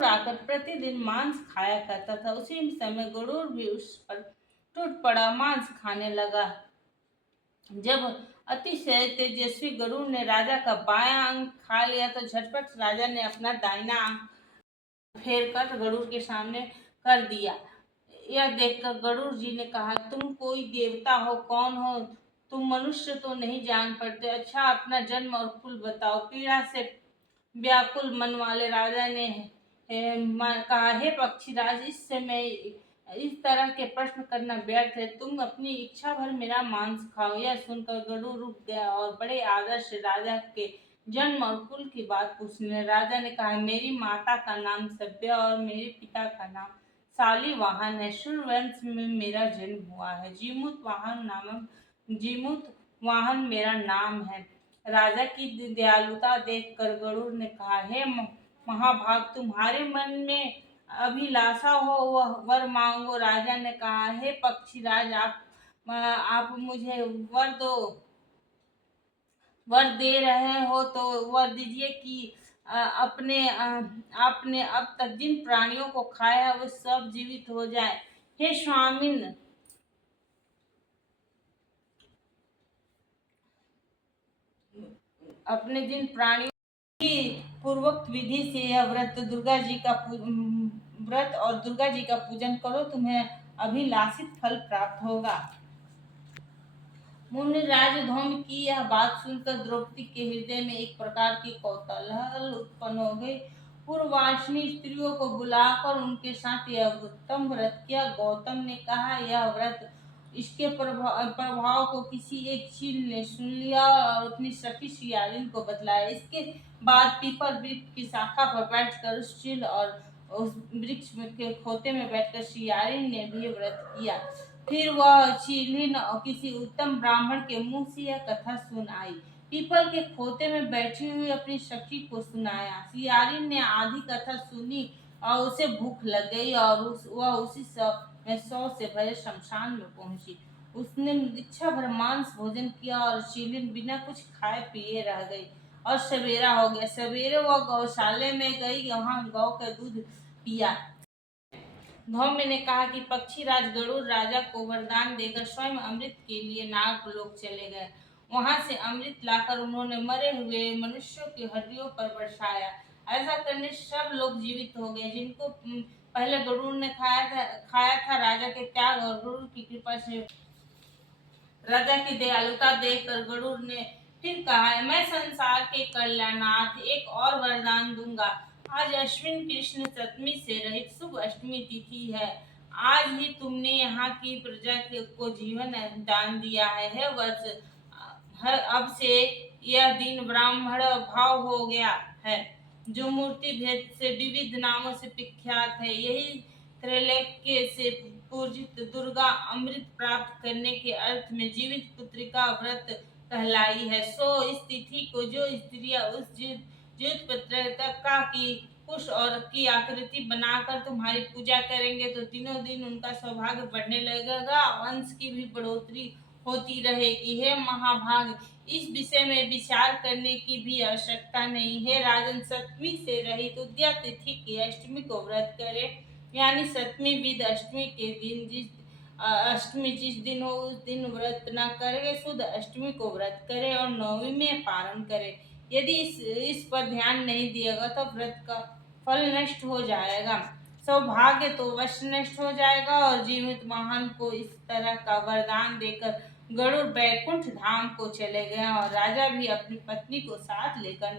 आकर प्रतिदिन मांस खाया करता था। उसी समय गरुड़ भी उस पर टूट पड़ा, मांस खाने लगा। जब अतिशय तेजस्वी गरुड़ ने राजा का बायां अंग खा लिया तो झटपट राजा ने अपना दाहिना अंग फेर कर गरुड़ के सामने कर दिया। यह देखकर गरुड़ जी ने कहा, तुम कोई देवता हो, कौन हो तुम? मनुष्य तो नहीं जान पड़ते। अच्छा, अपना जन्म और कुल बताओ। पीड़ा से व्याकुल मन वाले राजा ने कहा, हे पक्षीराज, इस समय इस तरह के प्रश्न करना व्यर्थ है। तुम अपनी इच्छा भर मेरा मांस खाओ। यह सुनकर गरुड़ रुक गया और बड़े आदर से राजा के जन्म और कुल की बात पूछने। राजा ने कहा, मेरी माता का नाम सभ्य और मेरे पिता का नाम शालिवाहन है। सूर्यवंश में मेरा जन्म हुआ है। जीमूत वाहन मेरा नाम है। राजा की दयालुता देखकर गरुड़ ने कहा, हे महाभाग, तुम्हारे मन में अभिलाषा हो वह वर मांगो। राजा ने कहा, हे पक्षीराज, आप मुझे वर दे रहे हो तो वर दीजिए कि आपने अब तक जिन प्राणियों को खाया वो सब जीवित हो जाए। हे स्वामिन, अपने जिन प्राणियों की पूर्वक विधि से यह व्रत और दुर्गा जी का पूजन करो, तुम्हें अभिलाषित फल प्राप्त होगा। मुनिराज धौम्य की यह बात सुनकर द्रौपदी के हृदय में एक प्रकार की कौतूहल उत्पन्न हो गई। पूर्ववासिनी स्त्रियों को बुलाकर उनके साथ यह उत्तम व्रत किया। गौतम ने कहा, यह व्रत इसके प्रभाव को किसी एक चील ने सुन लिया और अपनी सखी सियारिन को बतलाया। इसके बाद पीपल वृक्ष की शाखा पर बैठकर उस चील और उस वृक्ष के खोते में बैठकर सियारिन ने भी व्रत किया। फिर वह चीलिन किसी उत्तम ब्राह्मण के मुंह से यह कथा सुन आई। पीपल के खोते में बैठी हुई अपनी सखी को सुनाया। सियारिन ने आधी कथा सुनी और उसे भूख लग गई और वह उसी में सौ से भरे शमशान में पहुंची। उसने इच्छा भर मांस भोजन किया और चीलिन बिना कुछ खाए पिए रह गई और सवेरा हो गया। सवेरे वह गौशाले में गई, वहां गौ का दूध पिया। धौम्य ने कहा कि पक्षीराज गरुड़ राजा को वरदान देकर स्वयं अमृत के लिए नागलोक चले गए। वहां से अमृत लाकर उन्होंने मरे हुए मनुष्यों की हड्डियों पर बरसाया। ऐसा करने से सब लोग जीवित हो गए जिनको पहले गरुड़ ने खाया था। राजा के त्याग और गरुड़ की कृपा से राजा की दयालुता देखकर गरुड़ ने फिर कहा, मैं संसार के कल्याणार्थ एक और वरदान दूंगा। आज अश्विन कृष्ण सप्तमी से रहित शुभ अष्टमी तिथि है। आज ही तुमने यहाँ की प्रजा को जीवन दान दिया है वत्स। अब से यह दिन ब्राह्मण भाव हो गया है, जो मूर्ति भेद से विविध नामों से विख्यात है। यही त्रैलोक्य से पूजित दुर्गा अमृत प्राप्त करने के अर्थ में जीवित पुत्री का व्रत कहलाई है। सो इस तिथि को जो स्त्रियां उस जीवित पुत्रका की कुश और की आकृति बनाकर तुम्हारी पूजा करेंगे तो दिनों दिन उनका सौभाग्य बढ़ने लगेगा, वंश की भी बढ़ोतरी होती रहेगी। हे महाभाग, इस विषय में विचार करने की भी आवश्यकता नहीं है। राजन, सप्तमी से रहित उद्या तिथि की अष्टमी को व्रत करे, यानी सप्तमी विद अष्टमी के दिन अष्टमी जिस दिन हो उस दिन व्रत न करे, शुद्ध अष्टमी को व्रत करे और नौमी में पारण करे। यदि इस पर ध्यान नहीं दिएगा तो व्रत का फल नष्ट हो जाएगा, सौभाग्य तो वश नष्ट हो जाएगा। और जीवित वाहन को इस तरह का वरदान देकर गरुड़ बैकुंठ धाम को चले गए और राजा भी अपनी पत्नी को साथ लेकर